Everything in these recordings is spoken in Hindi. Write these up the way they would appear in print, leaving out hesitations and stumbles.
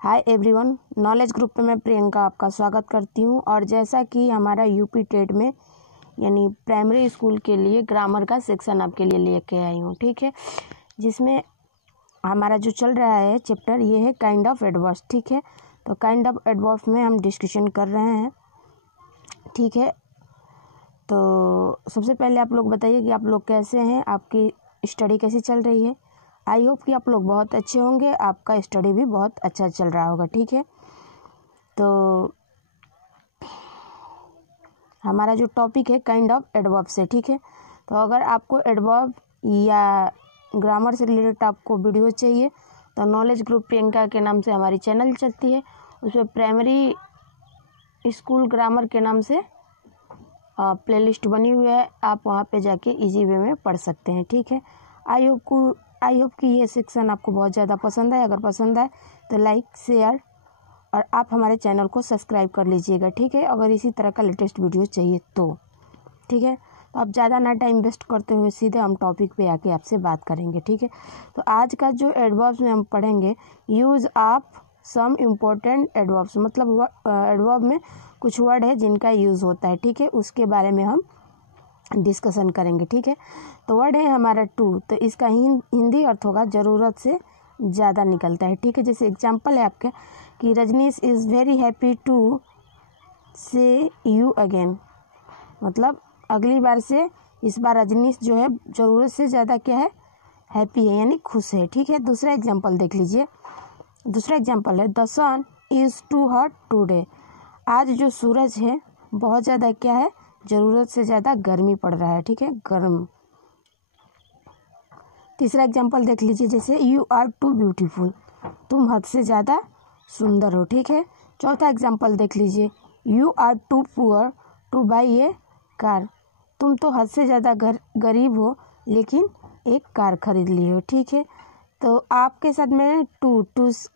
हाय एवरीवन, नॉलेज ग्रुप पे मैं प्रियंका आपका स्वागत करती हूँ। और जैसा कि हमारा यूपी टेट में यानी प्राइमरी स्कूल के लिए ग्रामर का सेक्शन आपके लिए लेके आई हूँ, ठीक है, जिसमें हमारा जो चल रहा है चैप्टर ये है काइंड ऑफ एडवर्ब्स, ठीक है। तो काइंड ऑफ एडवर्ब्स में हम डिस्कशन कर रहे हैं, ठीक है। तो सबसे पहले आप लोग बताइए कि आप लोग कैसे हैं, आपकी स्टडी कैसी चल रही है। आई होप कि आप लोग बहुत अच्छे होंगे, आपका स्टडी भी बहुत अच्छा चल रहा होगा, ठीक है। तो हमारा जो टॉपिक है काइंड ऑफ एडवर्ब्स है, ठीक है। तो अगर आपको एडवर्ब या ग्रामर से रिलेटेड आपको वीडियो चाहिए तो नॉलेज ग्रुप प्रियंका के नाम से हमारी चैनल चलती है, उसमें प्राइमरी स्कूल ग्रामर के नाम से प्लेलिस्ट बनी हुई है, आप वहाँ पे जाके इजी वे में पढ़ सकते हैं, ठीक है। आई होप कि ये सेक्शन आपको बहुत ज़्यादा पसंद आए। अगर पसंद आए तो लाइक, शेयर और आप हमारे चैनल को सब्सक्राइब कर लीजिएगा, ठीक है। अगर इसी तरह का लेटेस्ट वीडियो चाहिए तो, ठीक है। तो आप ज़्यादा ना टाइम वेस्ट करते हुए सीधे हम टॉपिक पे आके आपसे बात करेंगे, ठीक है। तो आज का जो एडवर्ब्स में हम पढ़ेंगे use of some important adverbs, मतलब एडवर्ब में कुछ वर्ड है जिनका यूज़ होता है, ठीक है, उसके बारे में हम डिस्कशन करेंगे, ठीक है। तो वर्ड है हमारा टू, तो इसका हिंदी अर्थ होगा ज़रूरत से ज़्यादा निकलता है, ठीक है। जैसे एग्जांपल है आपके कि Rajneesh is very happy to see you again, मतलब अगली बार से इस बार रजनीश जो है ज़रूरत से ज़्यादा क्या है, हैप्पी है यानी खुश है, ठीक है। दूसरा एग्जांपल देख लीजिए। दूसरा एग्जांपल है the sun is too hot today, आज जो सूरज है बहुत ज़्यादा क्या है, ज़रूरत से ज़्यादा गर्मी पड़ रहा है, ठीक है, गर्म। तीसरा एग्जांपल देख लीजिए, जैसे यू आर टू ब्यूटीफुल, तुम हद से ज़्यादा सुंदर हो, ठीक है। चौथा एग्जांपल देख लीजिए, you are too poor to buy a car, तुम तो हद से ज़्यादा गरीब हो लेकिन एक कार खरीद ली हो, ठीक है। तो आपके साथ में टू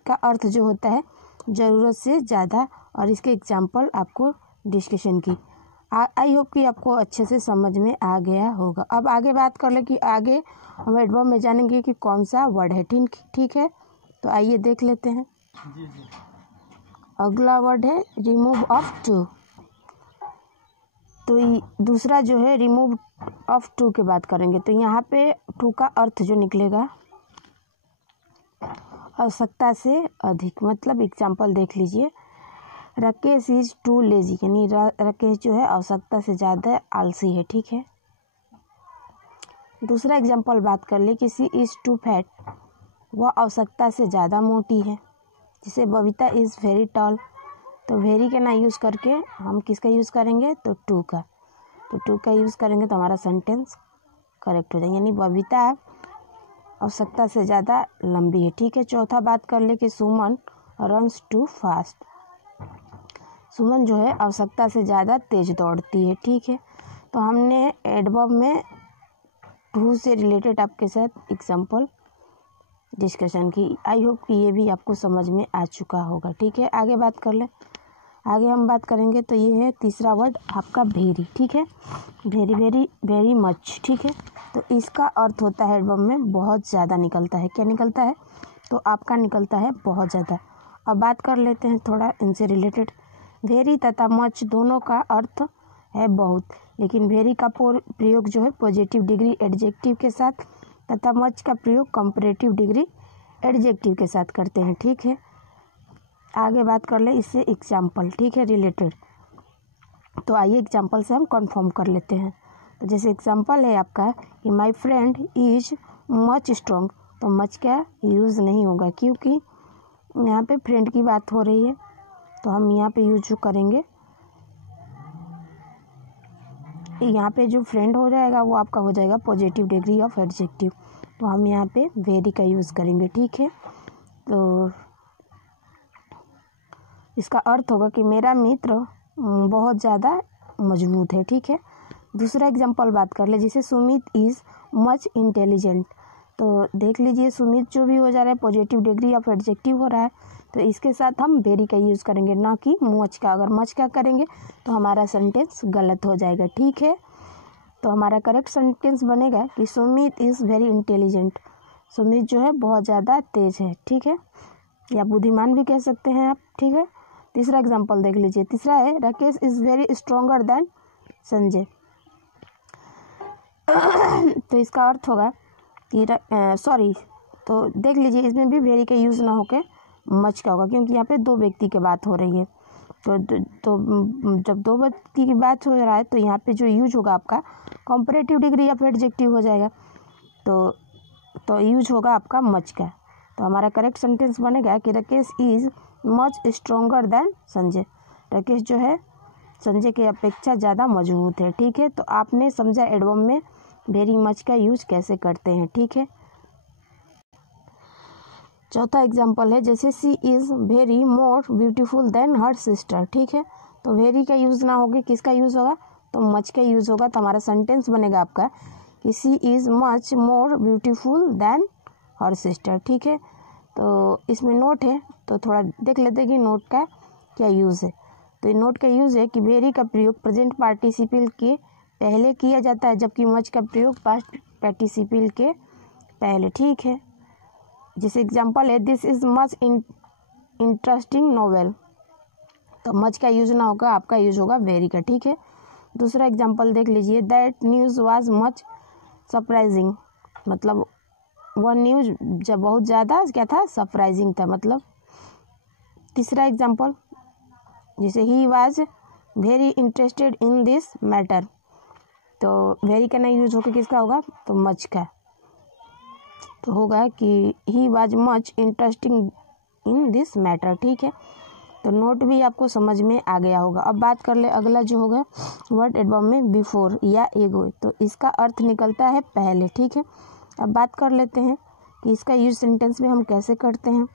का अर्थ जो होता है ज़रूरत से ज़्यादा, और इसके एग्जांपल आपको डिस्कशन की। आई होप कि आपको अच्छे से समझ में आ गया होगा। अब आगे बात कर ले कि आगे हम एडवर्ब में जानेंगे कि कौन सा वर्ड है, ठीक है। तो आइए देख लेते हैं। अगला वर्ड है रिमूव ऑफ टू। तो दूसरा जो है रिमूव ऑफ टू के बात करेंगे। तो यहाँ पे टू का अर्थ जो निकलेगा आवश्यकता से अधिक, मतलब एग्जाम्पल देख लीजिए, राकेश इज टू लेजी, यानी राकेश जो है आवश्यकता से ज़्यादा आलसी है, ठीक है। दूसरा एग्जांपल बात कर ले कि सी इज़ टू फैट, वह आवश्यकता से ज़्यादा मोटी है। जैसे बबीता इज़ वेरी टॉल, तो वेरी का ना यूज़ करके हम किसका यूज़ करेंगे, तो टू का। तो टू का यूज़ करेंगे तो हमारा सेंटेंस करेक्ट हो जाएगा, यानी बबीता आवश्यकता से ज़्यादा लंबी है, ठीक है। चौथा बात कर ले कि सुमन रन्स टू फास्ट, सुमन जो है आवश्यकता से ज़्यादा तेज दौड़ती है, ठीक है। तो हमने एडवर्ब में टू से रिलेटेड आपके साथ एग्जांपल डिस्कशन की। आई होप कि ये भी आपको समझ में आ चुका होगा, ठीक है। आगे बात कर ले, आगे हम बात करेंगे तो ये है तीसरा वर्ड आपका वेरी, ठीक है, वेरी वेरी वेरी मच, ठीक है। तो इसका अर्थ होता है एडवर्ब में बहुत ज़्यादा निकलता है। क्या निकलता है, तो आपका निकलता है बहुत ज़्यादा। अब बात कर लेते हैं थोड़ा इनसे रिलेटेड। वेरी तथा मच दोनों का अर्थ है बहुत, लेकिन वेरी का प्रयोग जो है पॉजिटिव डिग्री एडजेक्टिव के साथ तथा मच का प्रयोग कंपैरेटिव डिग्री एडजेक्टिव के साथ करते हैं, ठीक है। आगे बात कर ले इससे एग्जाम्पल, ठीक है, रिलेटेड। तो आइए एग्जाम्पल से हम कंफर्म कर लेते हैं। तो जैसे एग्जाम्पल है आपका कि my friend is much strong, तो मच का यूज़ नहीं होगा क्योंकि यहाँ पे फ्रेंड की बात हो रही है। तो हम यहाँ पे यूज जो करेंगे, यहाँ पे जो फ्रेंड हो जाएगा वो आपका हो जाएगा पॉजिटिव डिग्री ऑफ एडजेक्टिव, तो हम यहाँ पे वेरी का यूज़ करेंगे, ठीक है। तो इसका अर्थ होगा कि मेरा मित्र बहुत ज़्यादा मजबूत है, ठीक है। दूसरा एग्जांपल बात कर ले, जैसे सुमित इज़ मच इंटेलिजेंट, तो देख लीजिए सुमित जो भी हो जा रहा है पॉजिटिव डिग्री ऑफ एडजेक्टिव हो रहा है, तो इसके साथ हम वेरी का यूज़ करेंगे, ना कि मच का। अगर मच का करेंगे तो हमारा सेंटेंस गलत हो जाएगा, ठीक है। तो हमारा करेक्ट सेंटेंस बनेगा कि Sumit is very intelligent, Sumit जो है बहुत ज़्यादा तेज है, ठीक है। या बुद्धिमान भी कह सकते हैं आप, ठीक है। तीसरा एग्जाम्पल देख लीजिए। तीसरा है Rakesh is very stronger then Sanjay. तो इसका अर्थ होगा कि तो देख लीजिए इसमें भी वेरी का यूज़ ना होके मच का होगा, क्योंकि यहाँ पे दो व्यक्ति की बात हो रही है। तो जब दो व्यक्ति की बात हो रहा है तो यहाँ पे जो यूज होगा आपका कंपैरेटिव डिग्री या फिर एडजेक्टिव हो जाएगा। तो यूज होगा आपका मच का। तो हमारा करेक्ट सेंटेंस बनेगा कि Rakesh is much stronger then Sanjay. Rakesh जो है संजय के अपेक्षा ज़्यादा मजबूत है, ठीक है। तो आपने समझा एडवर्ब में वेरी मच का यूज कैसे करते हैं, ठीक है। चौथा एग्जाम्पल है जैसे she is very more beautiful than her sister, ठीक है। तो वेरी का यूज़ ना होगी, किसका यूज़ होगा, तो मच का यूज़ होगा। तो हमारा सेंटेंस बनेगा आपका कि she is much more beautiful than her sister, ठीक है। तो इसमें नोट है, तो थोड़ा देख लेते हैं कि नोट का क्या यूज़ है। तो नोट का यूज़ है कि वेरी का प्रयोग प्रेजेंट पार्टिसिपल के पहले किया जाता है, जबकि मच का प्रयोग पास्ट पार्टिसिपल के पहले, ठीक है। जैसे एग्जांपल है this is much interesting novel. तो मच का यूज़ ना होगा, आपका यूज़ होगा वेरी का, ठीक है। दूसरा एग्जांपल देख लीजिए that news was much surprising. मतलब वह न्यूज़ जब बहुत ज़्यादा क्या था, सरप्राइजिंग था मतलब। तीसरा एग्जांपल जैसे he was very interested in this matter. तो वेरी का नहीं यूज होकर किसका होगा, तो मच का। तो होगा कि he was much interesting in this matter, ठीक है। तो नोट भी आपको समझ में आ गया होगा। अब बात कर ले अगला जो होगा वर्ड एडवर्ब में बिफोर या एगो। तो इसका अर्थ निकलता है पहले, ठीक है। अब बात कर लेते हैं कि इसका यूज सेंटेंस में हम कैसे करते हैं।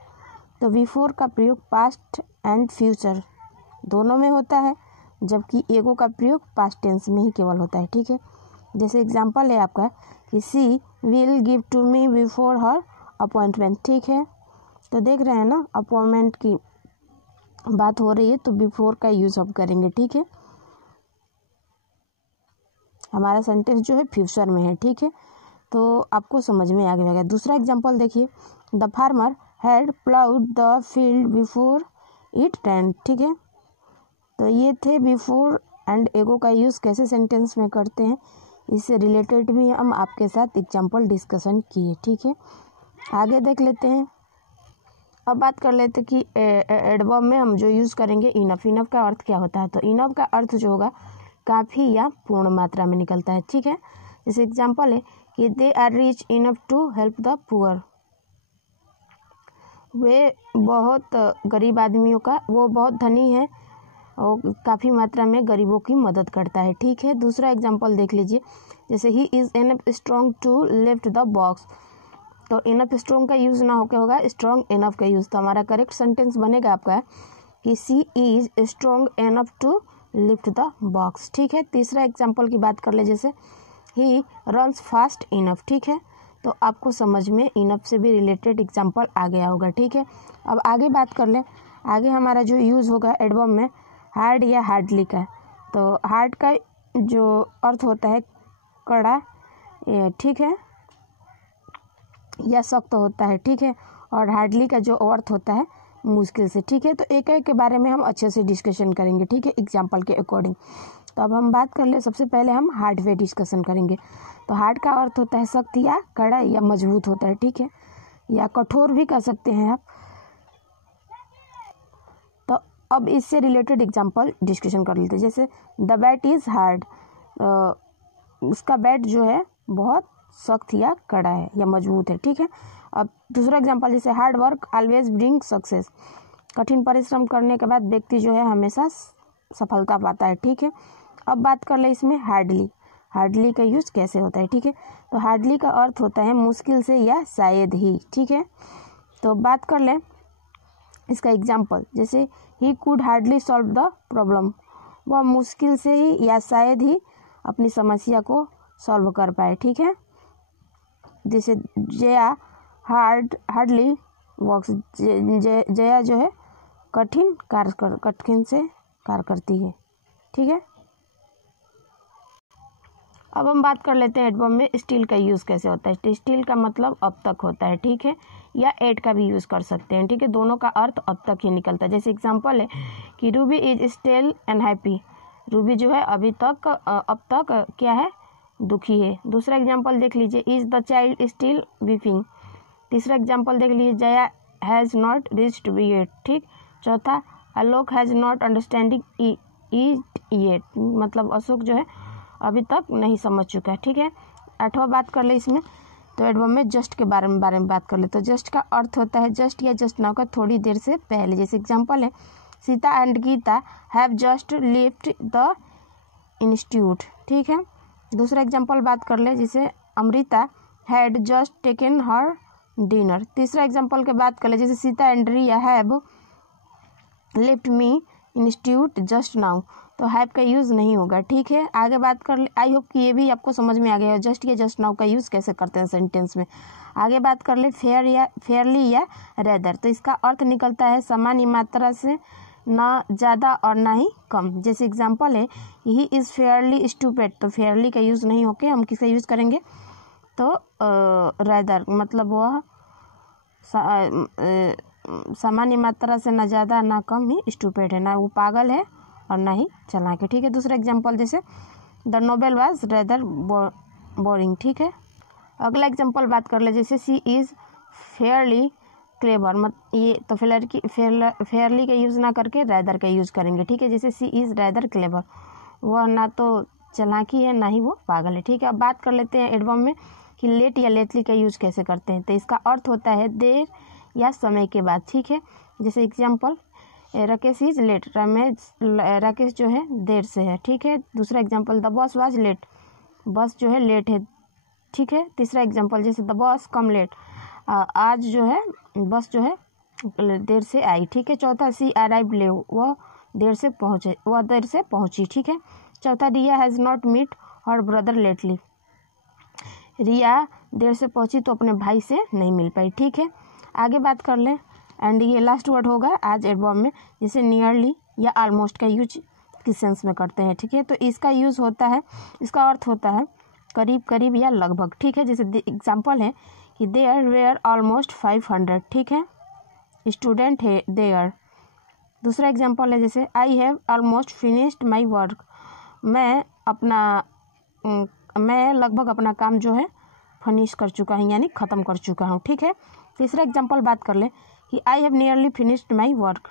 तो बिफोर का प्रयोग पास्ट एंड फ्यूचर दोनों में होता है, जबकि एगो का प्रयोग पास्ट टेंस में ही केवल होता है, ठीक है। जैसे एग्जांपल है आपका कि she will give to me before her appointment, ठीक है। तो देख रहे हैं ना, अपॉइंटमेंट की बात हो रही है तो बिफोर का यूज हम करेंगे, ठीक है। हमारा सेंटेंस जो है फ्यूचर में है, ठीक है। तो आपको समझ में आ गया। दूसरा एग्जांपल देखिए the farmer had ploughed the field before it रेन्ड, ठीक है। तो ये थे बिफोर एंड एगो का यूज़ कैसे सेंटेंस में करते हैं, इससे रिलेटेड भी हम आपके साथ एग्जांपल डिस्कशन किए, ठीक है। आगे देख लेते हैं। अब बात कर लेते हैं कि एडवर्ब में हम जो यूज़ करेंगे इनफ। इनफ का अर्थ क्या होता है, तो इनफ का अर्थ जो होगा काफ़ी या पूर्ण मात्रा में निकलता है, ठीक है। जैसे एग्जांपल है कि they are rich enough to help the poor. वे बहुत गरीब आदमियों का, वो बहुत धनी है और काफ़ी मात्रा में गरीबों की मदद करता है, ठीक है। दूसरा एग्जांपल देख लीजिए जैसे he is enough strong to lift the box. तो इनफ स्ट्रॉन्ग का यूज़ ना होकर होगा स्ट्रॉन्ग इनफ का यूज़। तो हमारा करेक्ट सेंटेंस बनेगा आपका कि she is strong enough to lift the box, ठीक है। तीसरा एग्जांपल की बात कर ले जैसे ही रन्स फास्ट इनफ, ठीक है। तो आपको समझ में इनफ से भी रिलेटेड एग्जांपल आ गया होगा, ठीक है। अब आगे बात कर ले। आगे हमारा जो यूज़ होगा एडवर्ब में हार्ड या हार्डली का। तो हार्ड का जो अर्थ होता है कड़ा, ठीक है, या सख्त होता है, ठीक है। और हार्डली का जो अर्थ होता है मुश्किल से, ठीक है। तो एक एक के बारे में हम अच्छे से डिस्कशन करेंगे, ठीक है, एग्जाम्पल के अकॉर्डिंग। तो अब हम बात कर ले, सबसे पहले हम हार्ड पे डिस्कशन करेंगे। तो हार्ड का अर्थ होता है सख्त या कड़ा या मजबूत होता है, ठीक है, या कठोर भी कह सकते हैं आप। तो अब इससे रिलेटेड एग्जांपल डिस्कशन कर लेते हैं। जैसे द बैट इज़ हार्ड, उसका बैट जो है बहुत सख्त या कड़ा है या मजबूत है, ठीक है। अब दूसरा एग्जांपल जैसे hard work always bring success, कठिन परिश्रम करने के बाद व्यक्ति जो है हमेशा सफलता पाता है, ठीक है। अब बात कर ले इसमें हार्डली। हार्डली का यूज कैसे होता है, ठीक है। तो हार्डली का अर्थ होता है मुश्किल से या शायद ही, ठीक है। तो बात कर ले इसका एग्जाम्पल जैसे he could hardly solve the problem, वह मुश्किल से ही या शायद ही अपनी समस्या को सॉल्व कर पाए, ठीक है। जैसे जया हार्डली वर्क्स, जया जो है कठिन से कार्य करती है, ठीक है। अब हम बात कर लेते हैं एडवर्ब में स्टिल का यूज़ कैसे होता है। तो स्टिल का मतलब अब तक होता है, ठीक है, या एट का भी यूज़ कर सकते हैं, ठीक है, दोनों का अर्थ अब तक ही निकलता है। जैसे एग्जांपल है कि Ruby is still unhappy, Ruby जो है अभी तक अब तक क्या है, दुखी है। दूसरा एग्जांपल देख लीजिए, is the child still weeping. तीसरा एग्जांपल देख लीजिए, Jaya has not reached yet, ठीक। चौथा, Alok has not understanding it yet, मतलब अशोक जो है अभी तक नहीं समझ चुका है, ठीक है। आठवां बात कर ले इसमें, तो एडवर्ब में जस्ट के बारे में बात कर ले। तो जस्ट का अर्थ होता है जस्ट या जस्ट नाउ का थोड़ी देर से पहले। जैसे एग्जांपल है, Sita and Gita have just left the institute, ठीक है। दूसरा एग्जांपल बात कर ले, जैसे Amrita had just taken her dinner. तीसरा एग्जांपल के बात कर ले, जैसे Sita and Riya have left me institute just now, तो हैव का यूज़ नहीं होगा, ठीक है। आगे बात कर ले, आई होप कि ये भी आपको समझ में आ गया है जस्ट या जस्ट नाउ का यूज़ कैसे करते हैं सेंटेंस में। आगे बात कर ले फेयरली या रेदर, तो इसका अर्थ निकलता है सामान्य मात्रा से, ना ज़्यादा और ना ही कम। जैसे एग्जांपल है, ही इज़ फेयरली स्टूपिड, तो फेयरली का यूज़ नहीं होके हम किसका यूज़ करेंगे, तो रेदर, मतलब वह सामान्य मात्रा से ना ज़्यादा ना कम ही स्टूपिड है, ना वो पागल है और ना ही चालाक है, ठीक है। दूसरा एग्जांपल जैसे the novel was rather boring, ठीक है। अगला एग्जांपल बात कर ले, जैसे सी इज़ फेयरली क्लेवर, ये तो फेयरली का यूज़ ना करके रेदर का यूज़ करेंगे, ठीक है। जैसे सी इज़ रेदर क्लेवर, वह ना तो चालाकी है ना ही वो पागल है, ठीक है। अब बात कर लेते हैं एडवर्ब में कि लेट या लेटली का यूज़ कैसे करते हैं। तो इसका अर्थ होता है देर या समय के बाद, ठीक है। जैसे example, Rakesh is late, Rakesh जो है देर से है, ठीक है। दूसरा example, the boss was late, boss जो है लेट है, ठीक है। तीसरा एग्जांपल, जैसे द बॉस कम लेट, आज जो है बस जो है देर से आई, ठीक है। चौथा, सी अराइव लेट, वह देर से पहुंची, ठीक है। चौथा, Riya has not meet her brother lately, Riya देर से पहुंची तो अपने भाई से नहीं मिल पाई, ठीक है। आगे बात कर लें, एंड ये लास्ट वर्ड होगा आज एडवर्ब में, जैसे नियरली या ऑलमोस्ट का यूज किस सेंस में करते हैं, ठीक है। तो इसका यूज़ होता है, इसका अर्थ होता है करीब करीब या लगभग, ठीक है। जैसे एग्जांपल है कि देयर वेयर ऑलमोस्ट 500, ठीक है, स्टूडेंट है देयर। दूसरा एग्जांपल है, जैसे I have almost finished my work, मैं लगभग अपना काम जो है फिनिश कर चुका हूँ, यानी ख़त्म कर चुका हूँ, ठीक है। तीसरा एग्जांपल बात कर ले कि I have nearly finished my work,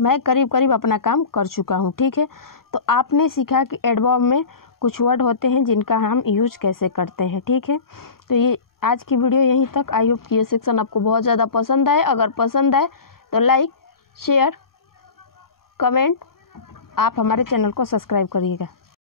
मैं करीब करीब अपना काम कर चुका हूँ, ठीक है। तो आपने सीखा कि एडवर्ब में कुछ वर्ड होते हैं जिनका हम यूज कैसे करते हैं, ठीक है। तो ये आज की वीडियो यहीं तक। आई होप कि ये सेक्शन आपको बहुत ज़्यादा पसंद आए। अगर पसंद आए तो लाइक, शेयर, कमेंट, आप हमारे चैनल को सब्सक्राइब करिएगा।